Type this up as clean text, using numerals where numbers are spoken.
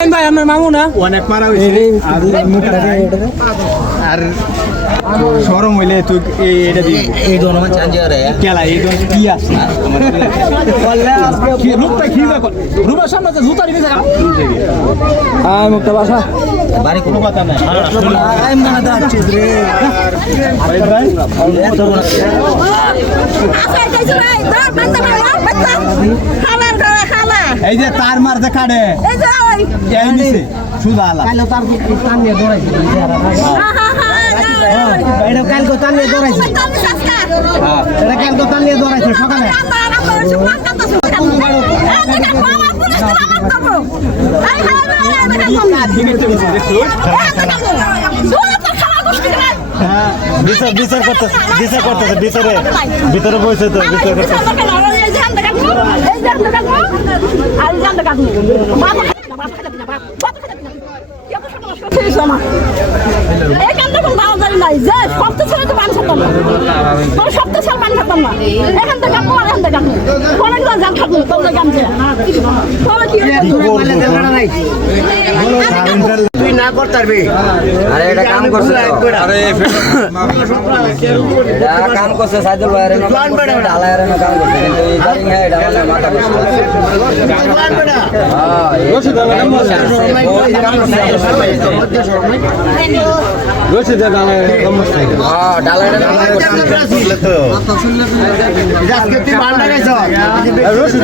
ভাই আপনার মামু না অনেক মারা হয়েছে আর সরম হইলে তুই এটা দিবি এই ধরনের চাঞ্জি আরে কেলা এই ধরনের কি আছে কি রূপটা কি ব্যাপার রূপের সামনে তো জুতা দিতে থাকা হ্যাঁ মুক্তা বাসা বাড়ি কোনো কথা নাই আই মনে দাচ্ছিস রে ভাই ভাই এত বড় এই যে তার মারতে কাটে এই নিছে সুদা আলা কালো তার টান নিয়ে দৌড়াইছে এটা কালকে টান নিয়ে দৌড়াইছে এটা কালকে টান নিয়ে দৌড়াইছে সকালে বিচার করতেছে ভিতরে বসে তো বিচার করতেছে তুই না করতে পারবি আরে এটা কাম করছে আরে কাম করছে সাইদুল ভাই ঢালায় কাম করছে কিন্তু এই গাড়ি হ্যাঁ ঢালায় মাথা রশিদ